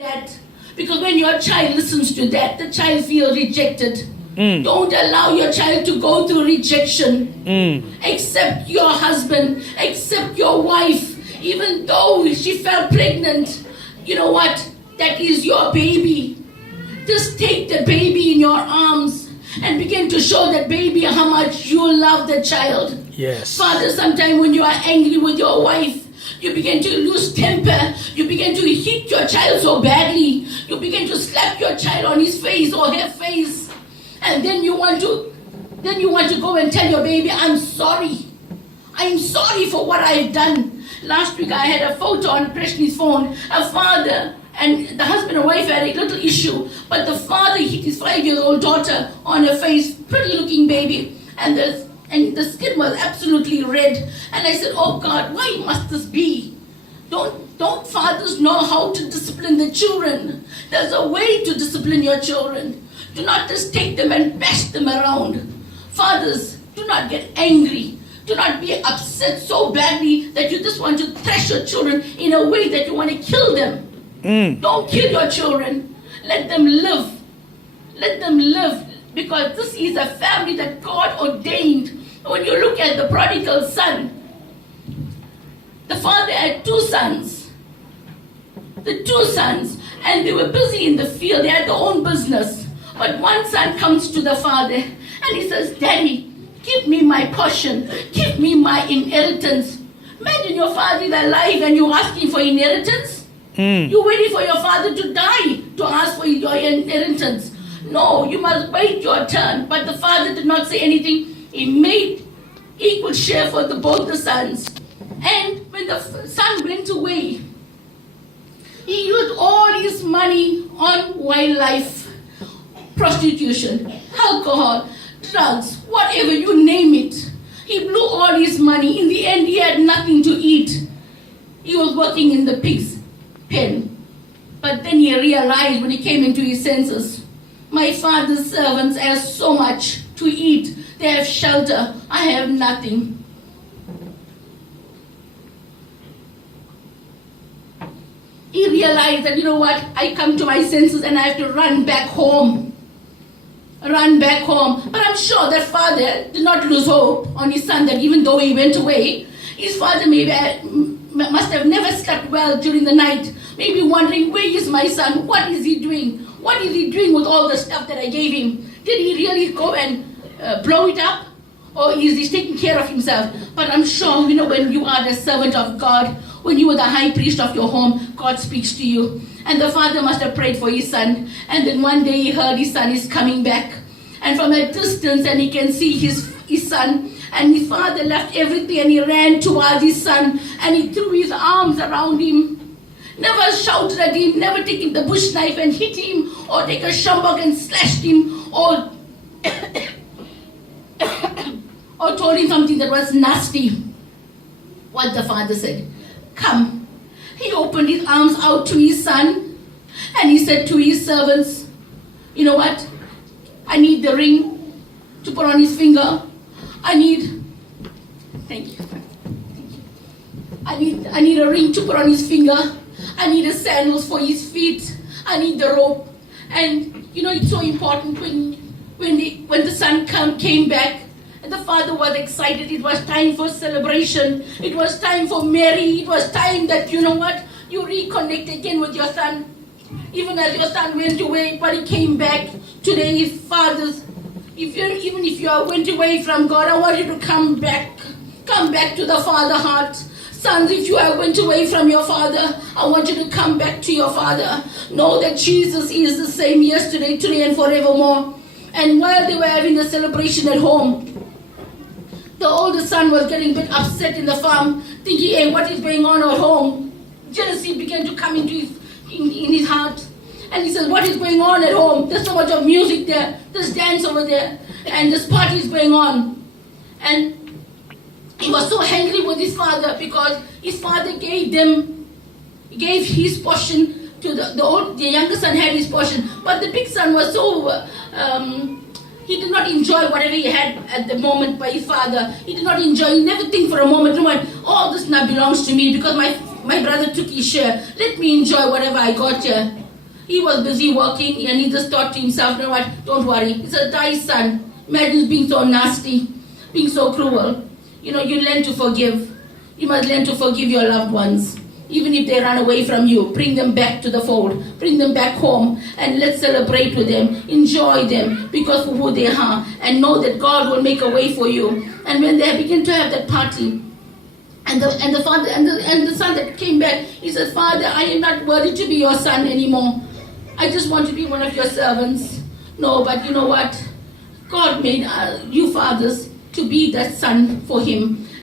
that, because when your child listens to that, the child feels rejected. Don't allow your child to go through rejection. Accept your husband, accept your wife, even though she fell pregnant. You know what? That is your baby. Just take the baby in your arms and begin to show that baby how much you love the child. Yes. Father, sometimes when you are angry with your wife, you begin to lose temper. You begin to hit your child so badly. You begin to slap your child on his face or her face. And then you want to go and tell your baby, I'm sorry. I'm sorry for what I've done. Last week I had a photo on Prashni's phone. A father and the husband and wife had a little issue. But the father hit his 5-year-old daughter on her face. Pretty looking baby. And the skin was absolutely red. And I said, oh God, why must this be? Don't fathers know how to discipline the children? There's a way to discipline your children. Do not just take them and bash them around. Fathers, do not get angry. Do not be upset so badly that you just want to thrash your children in a way that you want to kill them. Don't kill your children. Let them live. Let them live. Because this is a family that God ordained. When you look at the prodigal son, the father had 2 sons. The 2 sons. And they were busy in the field. They had their own business. But one son comes to the father and he says, Daddy, give me my portion. Give me my inheritance. Imagine your father is alive and you're asking for inheritance. You're waiting for your father to die to ask for your inheritance. No, you must wait your turn. But the father did not say anything. He made equal share for both the sons. And when the son went away, he used all his money on wildlife, prostitution, alcohol, drugs, whatever, you name it. He blew all his money. In the end, he had nothing to eat. He was working in the pig's pen. But then he realized when he came into his senses, my father's servants have so much to eat. They have shelter. I have nothing. He realized that, you know what, I come to my senses and I have to run back home. Run back home. But I'm sure that father did not lose hope on his son, that even though he went away, his father must have never slept well during the night. Maybe wondering, where is my son? What is he doing? What is he doing with all the stuff that I gave him? Did he really go and blow it up? Or is he taking care of himself? But I'm sure, when you are the servant of God, when you are the high priest of your home, God speaks to you. And the father must have prayed for his son. And then one day he heard his son is coming back. And from a distance, and he can see his son. And his father left everything and he ran towards his son. And he threw his arms around him. Never shouted at him, never taking the bush knife and hit him, or take a shambak and slashed him, or or told him something that was nasty. What the father said, come. He opened his arms out to his son, and he said to his servants, you know what? I need the ring to put on his finger. I need a ring to put on his finger. I need the sandals for his feet. I need the rope. And it's so important when the son came back, and the father was excited. It was time for celebration. It was time for Mary. It was time that, you reconnect again with your son. Even as your son went away, but he came back. Today, fathers, even if you went away from God, I want you to come back to the father heart. Sons, if you went away from your father, I want you to come back to your father. Know that Jesus is the same yesterday, today, and forevermore. And while they were having a celebration at home, the older son was getting a bit upset in the farm, thinking, hey, what is going on at home? Jealousy began to come into his heart. And he says, what is going on at home? There's so much of music there. There's dance over there. And this party is going on. And he was so angry with his father because his father gave his portion to the younger son had his portion. But the big son was so, he did not enjoy whatever he had at the moment by his father. He did not enjoy, he never think for a moment, all this now belongs to me because my brother took his share. Let me enjoy whatever I got here. He was busy working and he just thought to himself, you know what, don't worry. It's a nice son. Imagine being so nasty, being so cruel. You learn to forgive. You must learn to forgive your loved ones. Even if they run away from you, bring them back to the fold. Bring them back home and let's celebrate with them. Enjoy them because of who they are. And know that God will make a way for you. And when they begin to have that party, and the father and the son that came back, he said, Father, I am not worthy to be your son anymore. I just want to be one of your servants. No, but you know what? God made you fathers to be that son for him.